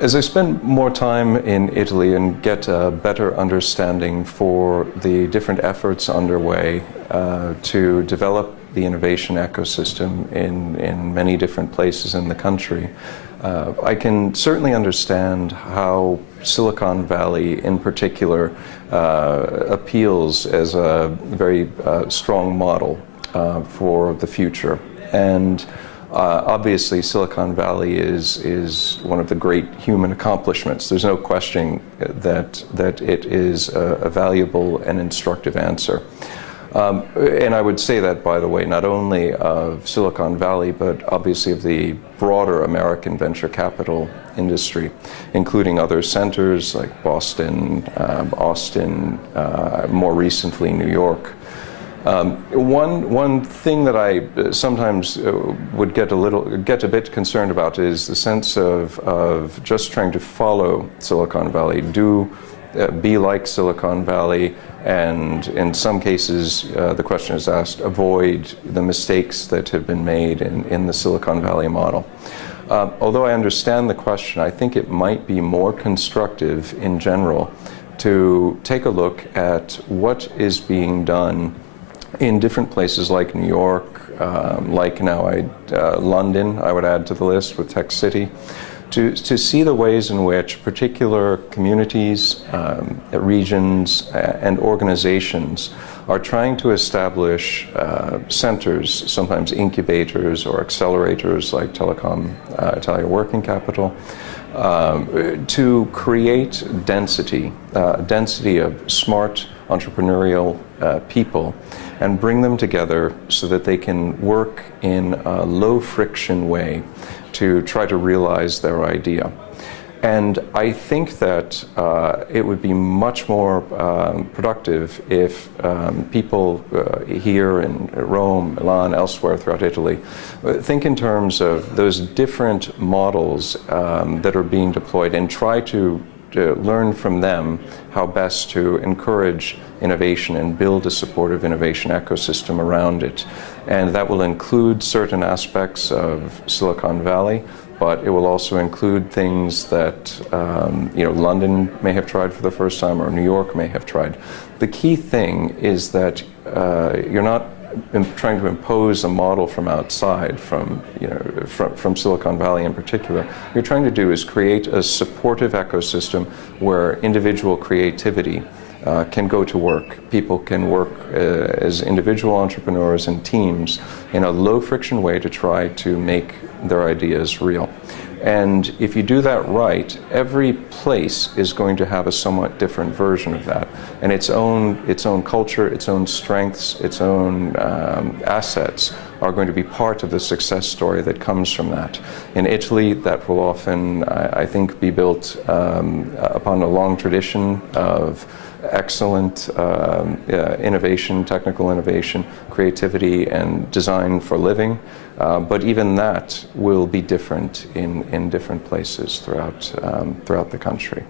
As I spend more time in Italy and get a better understanding for the different efforts underway to develop the innovation ecosystem in many different places in the country, I can certainly understand how Silicon Valley in particular appeals as a very strong model for the future. And obviously, Silicon Valley is one of the great human accomplishments. There's no question that it is a valuable and instructive answer. And I would say that, by the way, not only of Silicon Valley, but obviously of the broader American venture capital industry, including other centers like Boston, Austin, more recently New York. One thing that I sometimes would get a bit concerned about is the sense of just trying to follow Silicon Valley, be like Silicon Valley, and in some cases the question is asked, avoid the mistakes that have been made in the Silicon Valley model. Although I understand the question, I think it might be more constructive in general to take a look at what is being done in different places like New York, like now London, I would add to the list with Tech City, to see the ways in which particular communities, regions, and organizations are trying to establish centers, sometimes incubators or accelerators like Telecom Italia Working Capital, to create density of smart entrepreneurial people and bring them together so that they can work in a low friction way to try to realize their idea. And I think that it would be much more productive if people here in Rome, Milan, elsewhere throughout Italy, think in terms of those different models that are being deployed and try to learn from them how best to encourage innovation and build a supportive innovation ecosystem around it. And that will include certain aspects of Silicon Valley, but it will also include things that London may have tried for the first time or New York may have tried. The key thing is that you're not trying to impose a model from outside, from Silicon Valley in particular. What you're trying to do is create a supportive ecosystem where individual creativity can go to work. People can work as individual entrepreneurs and teams in a low-friction way to try to make their ideas real. And if you do that right, every place is going to have a somewhat different version of that, and its own culture, its own strengths, its own assets are going to be part of the success story that comes from that. In Italy, that will often, I think, be built upon a long tradition of excellent innovation, technical innovation, creativity, and design for living. But even that will be different in different places throughout the country.